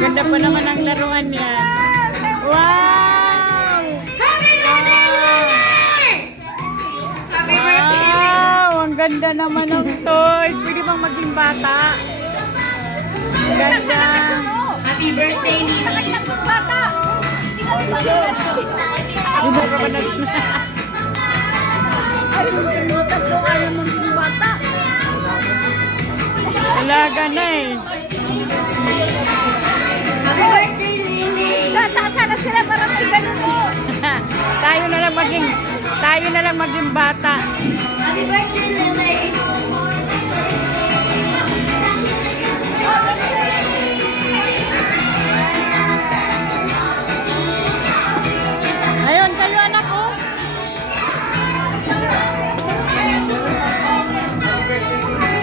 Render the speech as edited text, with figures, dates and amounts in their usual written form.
Maganda pa naman ang laruan yan. Wow! Wow! Ang ganda naman ng toys. Pwede bang maging bata? Ang ganda. Happy birthday, Nini. Bata! Hindi ka ba na? Ay, yung tatlo ayaw maging bata. Talaga na eh. Happy birthday, Nini. Bata sana sila para may ganun. tayo na lang maging bata. Happy birthday, Nini.